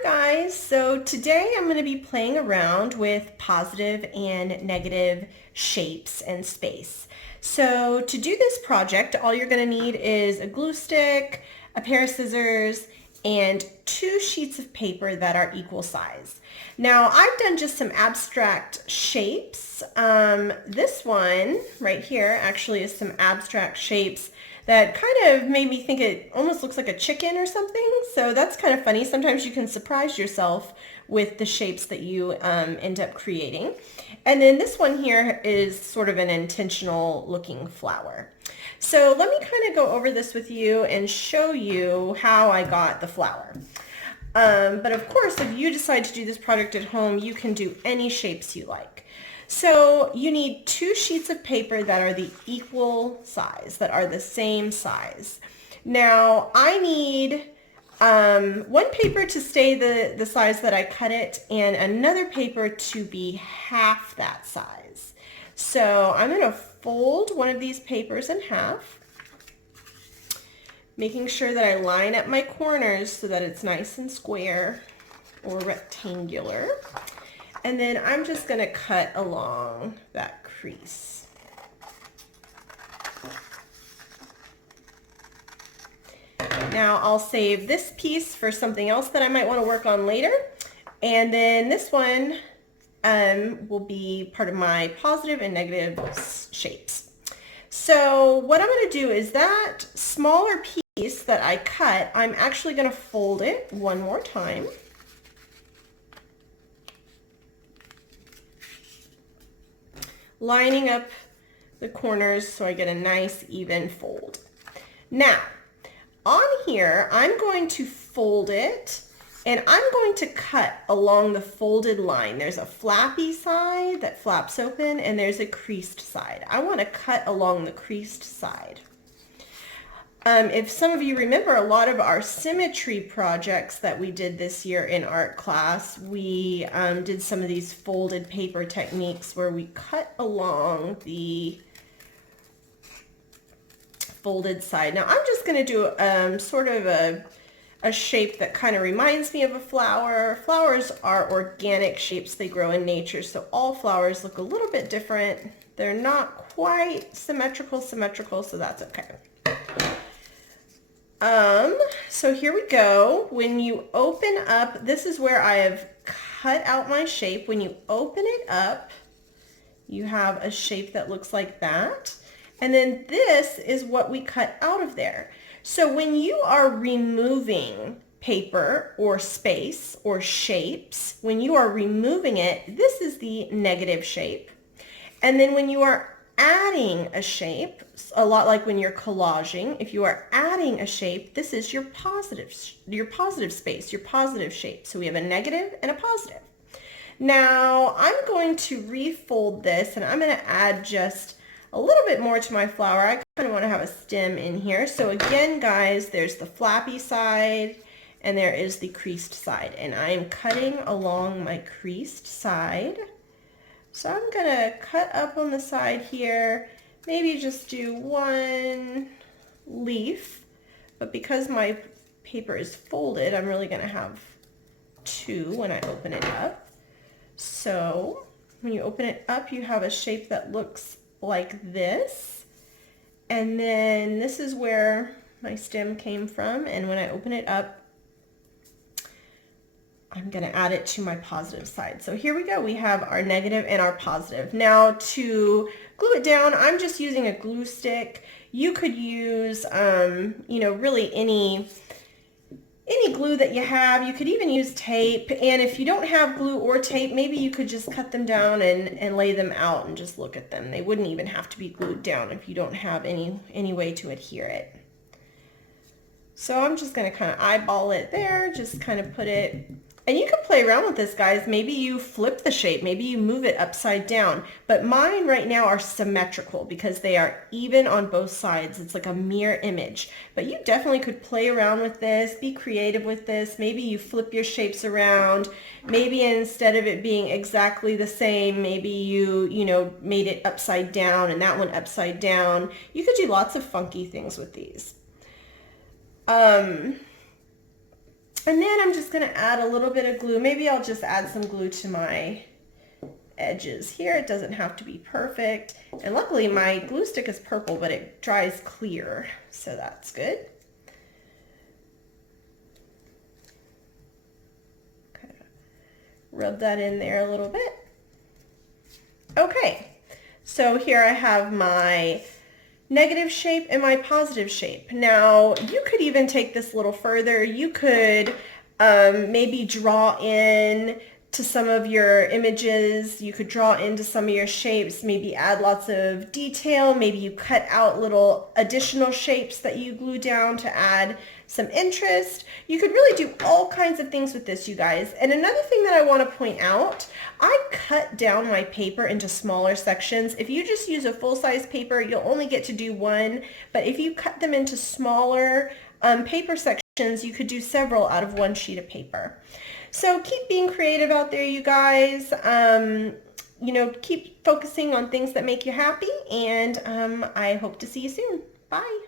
Hi guys, so today I'm going to be playing around with positive and negative shapes and space. So to do this project, all you're going to need is a glue stick, a pair of scissors, and 2 sheets of paper that are equal size. Now I've done just some abstract shapes. This one right here actually is some abstract shapes that kind of made me think it almost looks like a chicken or something. So that's kind of funny. Sometimes you can surprise yourself with the shapes that you end up creating. And then this one here is sort of an intentional looking flower. So let me kind of go over this with you and show you how I got the flower. But of course, if you decide to do this project at home, you can do any shapes you like. So you need 2 sheets of paper that are the equal size, that are the same size. Now I need one paper to stay the size that I cut it and another paper to be half that size. So I'm going to fold one of these papers in half, making sure that I line up my corners so that it's nice and square or rectangular. And then I'm just going to cut along that crease. Now I'll save this piece for something else that I might want to work on later. And then this one will be part of my positive and negative shapes. So what I'm going to do is that smaller piece that I cut, I'm actually going to fold it one more time. Lining up the corners so I get a nice even fold. Now, on here, I'm going to fold it and I'm going to cut along the folded line. There's a flappy side that flaps open and there's a creased side. I want to cut along the creased side. If some of you remember a lot of our symmetry projects that we did this year in art class, we did some of these folded paper techniques where we cut along the folded side. Now I'm just going to do sort of a shape that kind of reminds me of a flower. Flowers are organic shapes. They grow in nature, so all flowers look a little bit different. They're not quite symmetrical, so that's okay. So here we go. When you open up, this is where I have cut out my shape. When you open it up, you have a shape that looks like that. And then this is what we cut out of there. So when you are removing paper or space or shapes, when you are removing it, this is the negative shape. And then when you are adding a shape, a lot like when you're collaging, if you are adding a shape, this is your positive space, your positive shape. So we have a negative and a positive. Now I'm going to refold this and I'm going to add just a little bit more to my flower. I kind of want to have a stem in here. So again, guys, there's the flappy side and there is the creased side, and I am cutting along my creased side. So I'm going to cut up on the side here, maybe just do 1 leaf, but because my paper is folded, I'm really going to have 2 when I open it up. So when you open it up, you have a shape that looks like this, and then this is where my stem came from, and when I open it up, I'm going to add it to my positive side. So here we go. We have our negative and our positive. Now to glue it down, I'm just using a glue stick. You could use, really any glue that you have. You could even use tape. And if you don't have glue or tape, maybe you could just cut them down and lay them out and just look at them. They wouldn't even have to be glued down if you don't have any way to adhere it. So I'm just going to kind of eyeball it there, just kind of put it. And you can play around with this, guys. Maybe you flip the shape. Maybe you move it upside down. But mine right now are symmetrical because they are even on both sides. It's like a mirror image. But you definitely could play around with this, be creative with this. Maybe you flip your shapes around. Maybe instead of it being exactly the same, maybe you made it upside down and that one upside down. You could do lots of funky things with these. And then I'm just going to add a little bit of glue. Maybe I'll just add some glue to my edges here. It doesn't have to be perfect. And luckily my glue stick is purple, but it dries clear, so that's good. Kind of rub that in there a little bit. Okay, so here I have my negative shape and my positive shape. Now you could even take this a little further. You could maybe draw in to some of your images. You could draw into some of your shapes, maybe add lots of detail. Maybe you cut out little additional shapes that you glue down to add some interest. You could really do all kinds of things with this, you guys. And another thing that I want to point out, I cut down my paper into smaller sections. If you just use a full-size paper, you'll only get to do one, but if you cut them into smaller paper sections, you could do several out of one sheet of paper. So keep being creative out there, you guys. You know, keep focusing on things that make you happy, and I hope to see you soon. Bye.